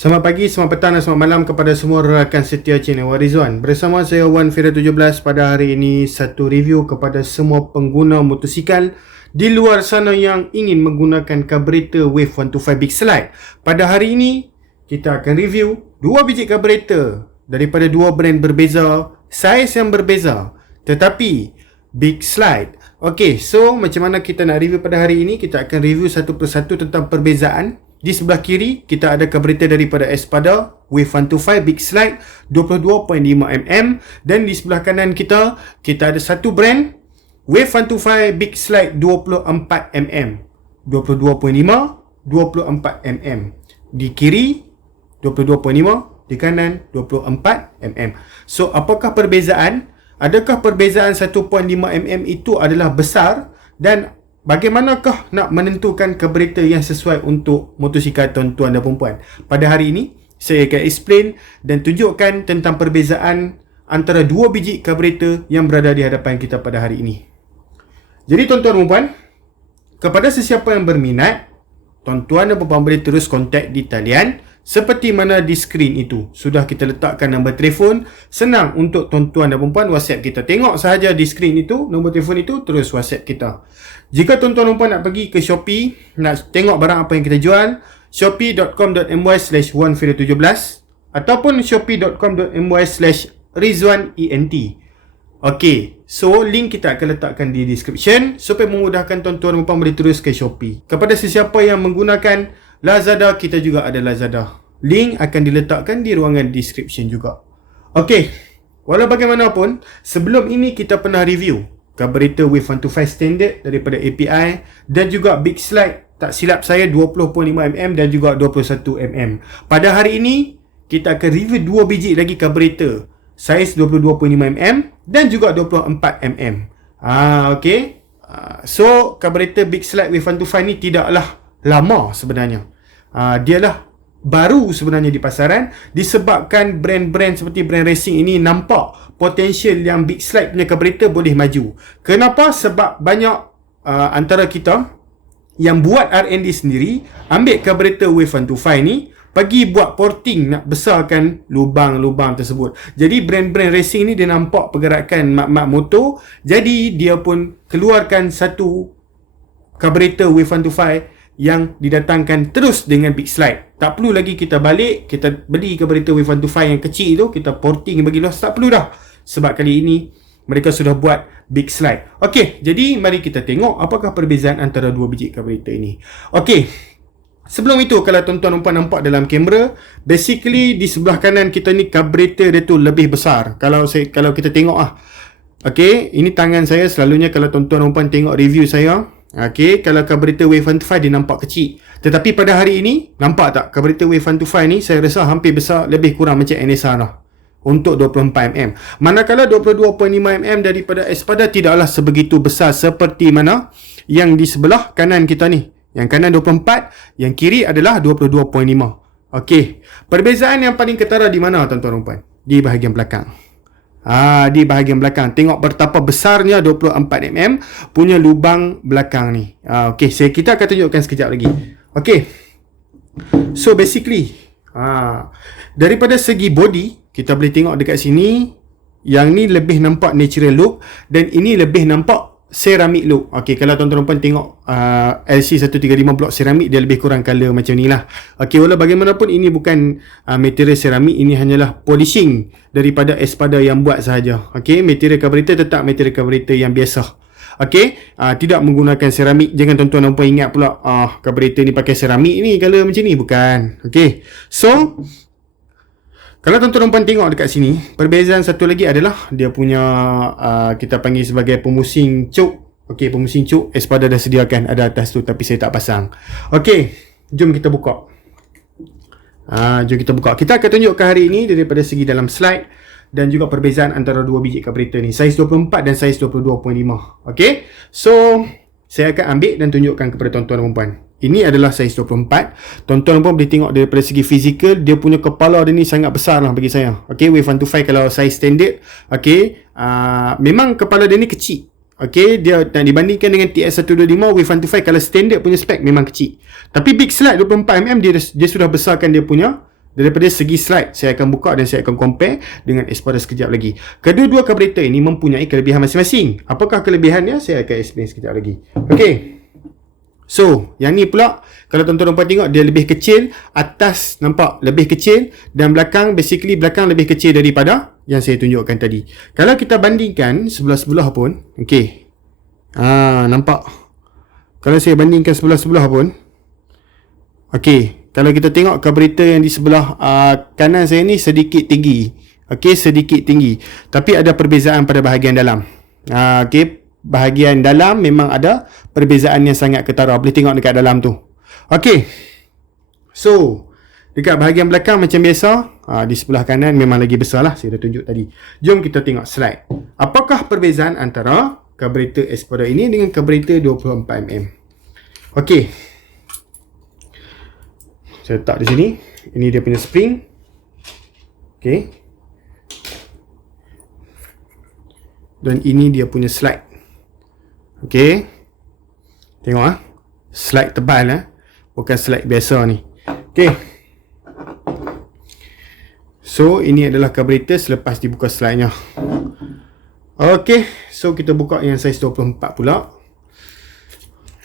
Selamat pagi, selamat petang dan selamat malam kepada semua rakan setia channel Warizwan. Bersama saya Wan Fira 17 pada hari ini, satu review kepada semua pengguna motosikal di luar sana yang ingin menggunakan carburetor Wave 125 Big Slide. Pada hari ini, kita akan review dua biji carburetor daripada dua brand berbeza, saiz yang berbeza, tetapi Big Slide. Okey, so macam mana kita nak review pada hari ini? Kita akan review satu persatu tentang perbezaan. Di sebelah kiri, kita ada carburetor daripada Espada Wave 125 Big Slide 22.5mm. Dan di sebelah kanan kita ada satu brand Wave 125 Big Slide 24mm 22.5, 24mm. Di kiri 22.5, di kanan 24mm. So, apakah perbezaan? Adakah perbezaan 1.5mm itu adalah besar? Dan bagaimanakah nak menentukan carburetor yang sesuai untuk motosikal tuan-tuan dan perempuan? Pada hari ini, saya akan explain dan tunjukkan tentang perbezaan antara dua biji carburetor yang berada di hadapan kita pada hari ini. Jadi tuan-tuan dan perempuan, kepada sesiapa yang berminat, tuan-tuan dan perempuan boleh terus kontak di talian seperti mana di skrin itu. Sudah kita letakkan nombor telefon. Senang untuk tuan-tuan dan perempuan WhatsApp kita. Tengok sahaja di skrin itu, nombor telefon itu, terus WhatsApp kita. Jika tuan-tuan dan perempuan nak pergi ke Shopee, nak tengok barang apa yang kita jual, shopee.com.my/1fira17 ataupun shopee.com.my/rizwanent. Okey, so link kita akan letakkan di description supaya memudahkan tuan-tuan dan perempuan boleh terus ke Shopee. Kepada sesiapa yang menggunakan Lazada, kita juga ada Lazada. Link akan diletakkan di ruangan description juga. Okey, walau bagaimanapun, sebelum ini kita pernah review carburetor Wave 125 standard daripada API dan juga Big Slide, tak silap saya 20.5mm dan juga 21mm. Pada hari ini, kita akan review dua biji lagi carburetor saiz 22.5mm dan juga 24mm. Okey. So, carburetor Big Slide Wave 125 ni tidaklah lama sebenarnya. Dialah baru sebenarnya di pasaran, disebabkan brand-brand seperti brand racing ini nampak potensial yang Big Slide punya carburetor boleh maju. Kenapa? Sebab banyak antara kita yang buat R&D sendiri, ambil carburetor Wave 125 ni, pergi buat porting nak besarkan lubang-lubang tersebut. Jadi brand-brand racing ni dia nampak pergerakan mak-mak motor, jadi dia pun keluarkan satu carburetor Wave 125 yang didatangkan terus dengan Big Slide. Tak perlu lagi kita balik, kita beli carburetor Wave 125 yang kecil itu, kita porting bagi luas, tak perlu dah. Sebab kali ini mereka sudah buat Big Slide. Okey, jadi mari kita tengok apakah perbezaan antara dua biji carburetor ini. Okey, sebelum itu, kalau tuan-tuan nampak dalam kamera, basically di sebelah kanan kita ni carburetor dia tu lebih besar. Kalau kita tengok okey, ini tangan saya. Selalunya kalau tuan-tuan tengok review saya, okey, kalau carburetor Wave 125 dia nampak kecil. Tetapi pada hari ini, nampak tak carburetor Wave 125 ni saya rasa hampir besar, lebih kurang macam NSR lah untuk 24mm. Manakala 22.5mm daripada Espada tidaklah sebegitu besar seperti mana yang di sebelah kanan kita ni. Yang kanan 24, yang kiri adalah 22.5. Okey, perbezaan yang paling ketara di mana tuan-tuan dan puan? Di bahagian belakang. Di bahagian belakang. Tengok betapa besarnya 24mm punya lubang belakang ni. Okey, kita akan tunjukkan sekejap lagi. Okey. So basically, daripada segi body, kita boleh tengok dekat sini, yang ni lebih nampak natural look dan ini lebih nampak ceramic look. Okey, kalau tuan-tuan tengok LC135 blok ceramic, dia lebih kurang color macam ni lah. Okey, walau bagaimanapun ini bukan material ceramic, ini hanyalah polishing daripada Espada yang buat sahaja. Okey, material carburetor tetap material carburetor yang biasa. Okey, tidak menggunakan ceramic. Jangan tuan-tuan ingat pula carburetor ni pakai ceramic ni color macam ni, bukan. Okey, so kalau tuan-tuan tengok dekat sini, perbezaan satu lagi adalah dia punya kita panggil sebagai pemusing cuk. Okey, pemusing cuk Espada dah sediakan ada atas tu, tapi saya tak pasang. Okey, jom kita buka. Kita akan tunjukkan hari ini daripada segi dalam slide dan juga perbezaan antara dua biji carburetor ni, saiz 24 dan saiz 22.5. Okey, so saya akan ambil dan tunjukkan kepada tuan-tuan dan puan. Ini adalah saiz 24. Tuan-tuan pun boleh tengok daripada segi fizikal, dia punya kepala dia ni sangat besar lah bagi saya. Okey, Wave 125 kalau saiz standard, okey, memang kepala dia ni kecil. Okey, dia dan dibandingkan dengan TS125 Wave 125 kalau standard punya spek memang kecil. Tapi Big Slide 24mm dia sudah besarkan dia punya Daripada segi slide, saya akan buka dan saya akan compare dengan Espada sekejap lagi. Kedua-dua karburator ini mempunyai kelebihan masing-masing. Apakah kelebihannya? Saya akan explain sekejap lagi. Okey. So, yang ni pula, kalau tuan-tuan nampak tengok, dia lebih kecil. Atas nampak lebih kecil. Dan belakang, basically belakang lebih kecil daripada yang saya tunjukkan tadi. Kalau kita bandingkan sebelah-sebelah pun, okey. Nampak? Kalau saya bandingkan sebelah-sebelah pun, okey. Kalau kita tengok karburator yang di sebelah kanan saya ni sedikit tinggi. Okey, sedikit tinggi. Tapi ada perbezaan pada bahagian dalam. Okey, bahagian dalam memang ada perbezaan yang sangat ketara. Boleh tengok dekat dalam tu. Okey. So, dekat bahagian belakang macam biasa, di sebelah kanan memang lagi besar lah. Saya dah tunjuk tadi. Jom kita tengok slide. Apakah perbezaan antara karburator Espada ini dengan karburator 24mm? Okey. Saya letak di sini. Ini dia punya spring. Okey. Dan ini dia punya slide. Okey. Tengok slide tebal bukan slide biasa ni. Okey. So, ini adalah karburator selepas dibuka slide-nya. Okey. So, kita buka yang saiz 24 pula.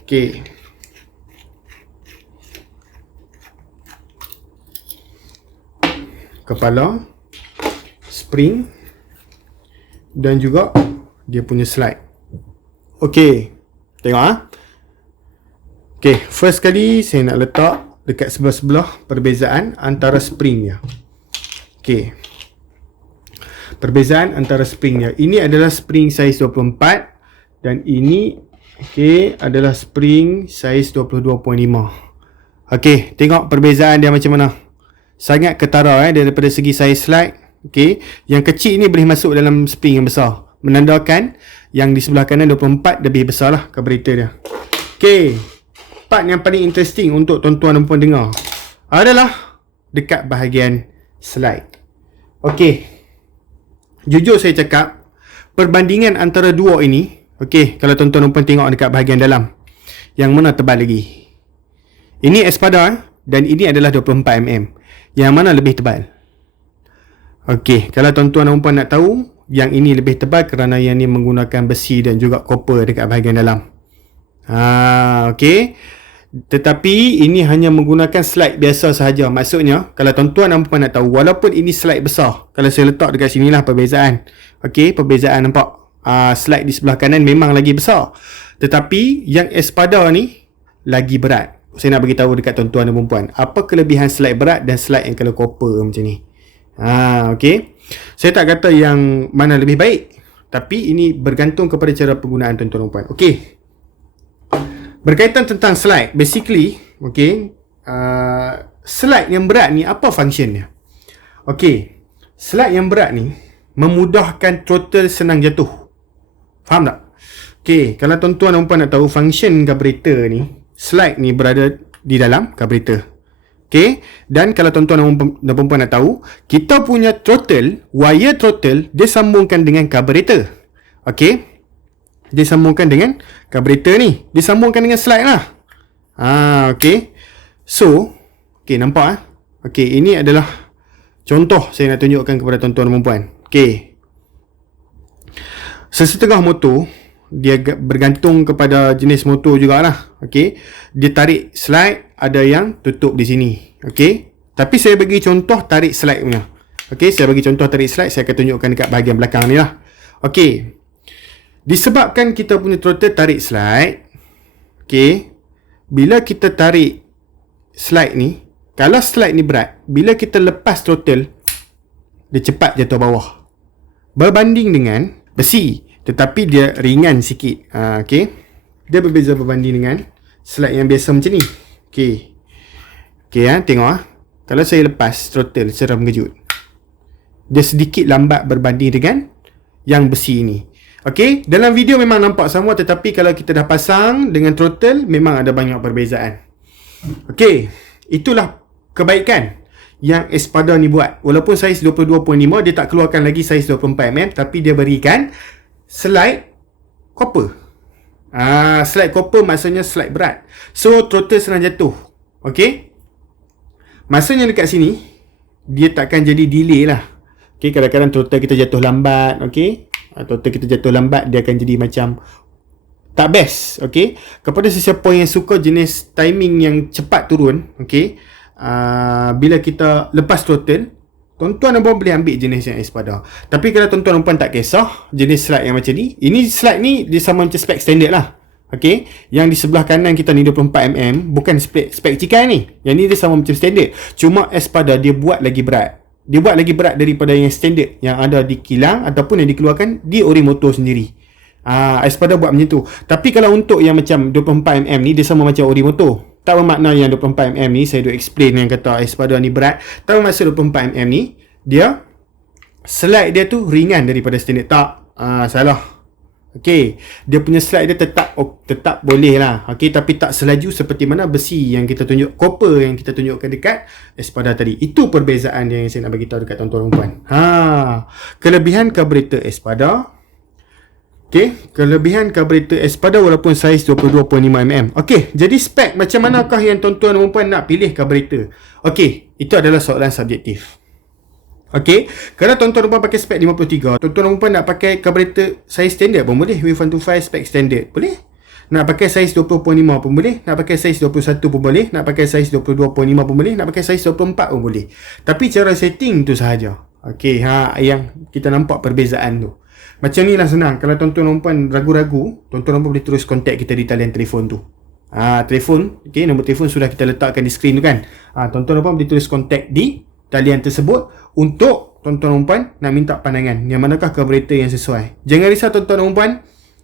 Okey. Kepala, spring dan juga dia punya slide. Okey. Tengok Okey, first kali saya nak letak dekat sebelah-sebelah perbezaan antara springnya. Okey. Perbezaan antara springnya. Ini adalah spring saiz 24 dan ini adalah spring saiz 22.5. Okey, tengok perbezaan dia macam mana. Sangat ketara daripada segi saiz slide. Okey, yang kecil ni boleh masuk dalam spring yang besar, menandakan yang di sebelah kanan 24 lebih besar lah karburator dia. Okey, part yang paling interesting untuk tuan-tuan dan puan dengar adalah dekat bahagian slide. Okey, jujur saya cakap, perbandingan antara dua ini, okey, kalau tuan-tuan dan puan tengok dekat bahagian dalam, yang mana tebal lagi? Ini Espada dan ini adalah 24mm. Yang mana lebih tebal? Okey, kalau tuan-tuan dan puan nak tahu, yang ini lebih tebal kerana yang ini menggunakan besi dan juga copper dekat bahagian dalam. Okey. Tetapi ini hanya menggunakan slide biasa sahaja. Maksudnya, kalau tuan-tuan dan puan nak tahu, walaupun ini slide besar, kalau saya letak dekat sinilah perbezaan. Okey, perbezaan nampak. Slide di sebelah kanan memang lagi besar. Tetapi yang Espada ni lagi berat. Saya nak bagi tahu dekat tuan-tuan dan puan, apa kelebihan slide berat dan slide yang kalau copper macam ni. Okey. Saya tak kata yang mana lebih baik, tapi ini bergantung kepada cara penggunaan tuan-tuan dan puan. Okey. Berkaitan tentang slide, basically, okey, slide yang berat ni apa functionnya? Okey. Slide yang berat ni memudahkan throttle senang jatuh. Faham tak? Okey, kalau tuan-tuan dan puan nak tahu function karburator ni, slide ni berada di dalam karburator. Okey, dan kalau tuan-tuan dan puan nak tahu, kita punya throttle, wire throttle, dia sambungkan dengan karburator. Okey, dia sambungkan dengan karburator ni, dia sambungkan dengan slide lah. Okey. So, okey, nampak Okey, ini adalah contoh saya nak tunjukkan kepada tuan-tuan dan puan. Okey, sesetengah motor, dia bergantung kepada jenis motor jugalah. Okey, dia tarik slide, ada yang tutup di sini. Okey, tapi saya bagi contoh tarik slide punya. Okey, saya bagi contoh tarik slide, saya akan tunjukkan dekat bahagian belakang ni lah. Okey, disebabkan kita punya throttle tarik slide, okey, bila kita tarik slide ni, kalau slide ni berat, bila kita lepas throttle, dia cepat jatuh bawah, berbanding dengan besi, tetapi dia ringan sikit. Okey, dia berbeza berbanding dengan slide yang biasa macam ni. Okey, tengok kalau saya lepas throttle secara mengejut, dia sedikit lambat berbanding dengan yang besi ni. Okey, dalam video memang nampak sama, tetapi kalau kita dah pasang dengan throttle, memang ada banyak perbezaan. Okey, itulah kebaikan yang Espada ni buat. Walaupun saiz 22.5, dia tak keluarkan lagi saiz 24mm, tapi dia berikan slide copper. Slide copper maksudnya slide berat. So, throttle senang jatuh. Okey, maksudnya dekat sini, dia takkan jadi delay lah. Okay, kadang-kadang throttle kita jatuh lambat. Okay, throttle kita jatuh lambat, dia akan jadi macam tak best. Okay, kepada sesiapa yang suka jenis timing yang cepat turun, okay, bila kita lepas throttle, tuan-tuan dan puan boleh ambil jenis yang Espada. Tapi kalau tuan-tuan dan puan tak kisah jenis slide yang macam ni, ini slide ni dia sama macam spek standard lah. Okay, yang di sebelah kanan kita ni 24mm, bukan spek cikai ni. Yang ni dia sama macam standard. Cuma Espada dia buat lagi berat. Dia buat lagi berat daripada yang standard yang ada di kilang ataupun yang dikeluarkan di ori motor sendiri. Espada buat macam tu. Tapi kalau untuk yang macam 24mm ni, dia sama macam ori motor. Tak bermakna yang 24mm ni saya dah explain yang kata Espada ni berat. Tak bermaksud 24mm ni dia slide dia tu ringan daripada standard. Tak, salah. Okey, dia punya slide dia tetap boleh lah. Okey, tapi tak selaju seperti mana besi yang kita tunjuk, copper yang kita tunjukkan dekat Espada tadi. Itu perbezaan yang saya nak bagi tahu dekat tuan-tuan dan puan. Kelebihan karburetor Espada. Okey, kelebihan karburetor Espada walaupun saiz 22.5mm. Okey, jadi spek macam manakah yang tuan-tuan dan puan nak pilih karburetor? Okey, itu adalah soalan subjektif. Okey, kalau tuan-tuan dan puan pakai spek 53, tuan-tuan dan puan nak pakai karburetor saiz standard pun boleh. Wave 125 spek standard boleh. Nak pakai saiz 20.5 pun boleh. Nak pakai saiz 21 pun boleh. Nak pakai saiz 22.5 pun boleh. Nak pakai saiz 24 pun boleh. Tapi cara setting tu sahaja. Okey, yang kita nampak perbezaan tu. Macam ni lah senang. Kalau tuan-tuan dan puan ragu-ragu, tuan-tuan dan puan boleh terus kontak kita di talian telefon tu. Telefon, okey, nombor telefon sudah kita letakkan di skrin tu kan. Tuan-tuan dan puan boleh terus kontak di talian tersebut untuk tuan-tuan dan puan nak minta pandangan yang manakah karburetor yang sesuai. Jangan risau tuan-tuan dan puan,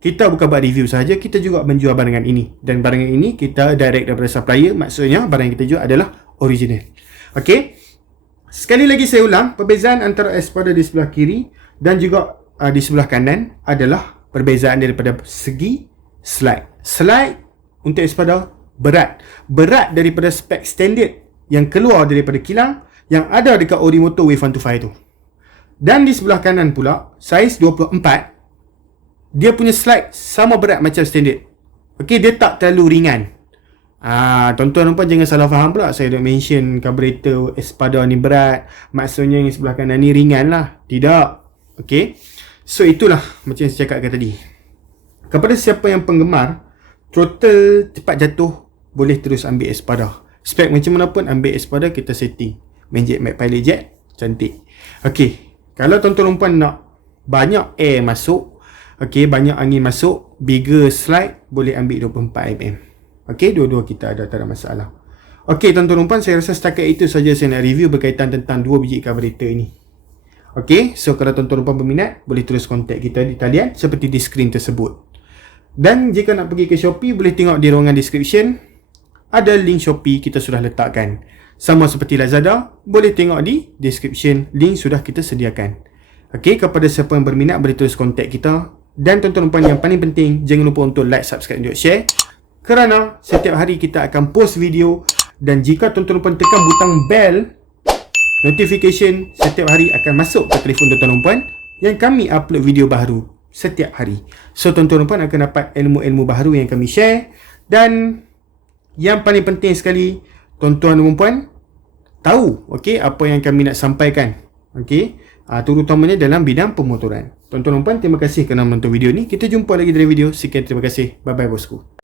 kita bukan buat review sahaja, kita juga menjual barangan ini. Dan barangan ini kita direct daripada supplier, maksudnya barang yang kita jual adalah original. Okey, sekali lagi saya ulang, perbezaan antara Espada di sebelah kiri dan juga di sebelah kanan adalah perbezaan daripada segi slide. Slide untuk Espada berat daripada spek standard yang keluar daripada kilang yang ada dekat ori motor Wave 125 tu. Dan di sebelah kanan pula, saiz 24, dia punya slide sama berat macam standard. Okey, dia tak terlalu ringan. Tuan-tuan dan puan jangan salah faham pula. Saya dah mention karburetor Espada ni berat, maksudnya yang sebelah kanan ni ringan lah. Tidak. Okey, so itulah macam yang saya cakapkan tadi. Kepada siapa yang penggemar throttle cepat jatuh, boleh terus ambil Espada. Spek macam mana pun ambil Espada, kita setting Magic Mac Pilot Jet, cantik. Okey, kalau tuan-tuan dan puan nak banyak air masuk, okey, banyak angin masuk, bigger slide, boleh ambil 24mm. Okey, dua-dua kita ada, tak ada masalah. Okey, tuan-tuan dan puan, saya rasa setakat itu saja saya nak review berkaitan tentang dua biji karburetor ini. Okey, so kalau tuan-tuan dan puan berminat, boleh terus kontak kita di talian seperti di skrin tersebut. Dan jika nak pergi ke Shopee, boleh tengok di ruangan description, ada link Shopee kita sudah letakkan. Sama seperti Lazada, boleh tengok di description, link sudah kita sediakan. Okey, kepada siapa yang berminat boleh terus kontak kita. Dan tuan-tuan dan puan, yang paling penting, jangan lupa untuk like, subscribe dan share. Kerana setiap hari kita akan post video. Dan jika tuan-tuan dan puan tekan butang bell notification, setiap hari akan masuk ke telefon tuan-tuan dan puan yang kami upload video baru setiap hari. So tuan-tuan dan puan akan dapat ilmu-ilmu baru yang kami share. Dan yang paling penting sekali, tuan-tuan dan puan tahu, okey, apa yang kami nak sampaikan. Okey, terutamanya dalam bidang pemotoran. Tuan-tuan dan puan, terima kasih kerana menonton video ni. Kita jumpa lagi dari video. Sekian, terima kasih. Bye bye bosku.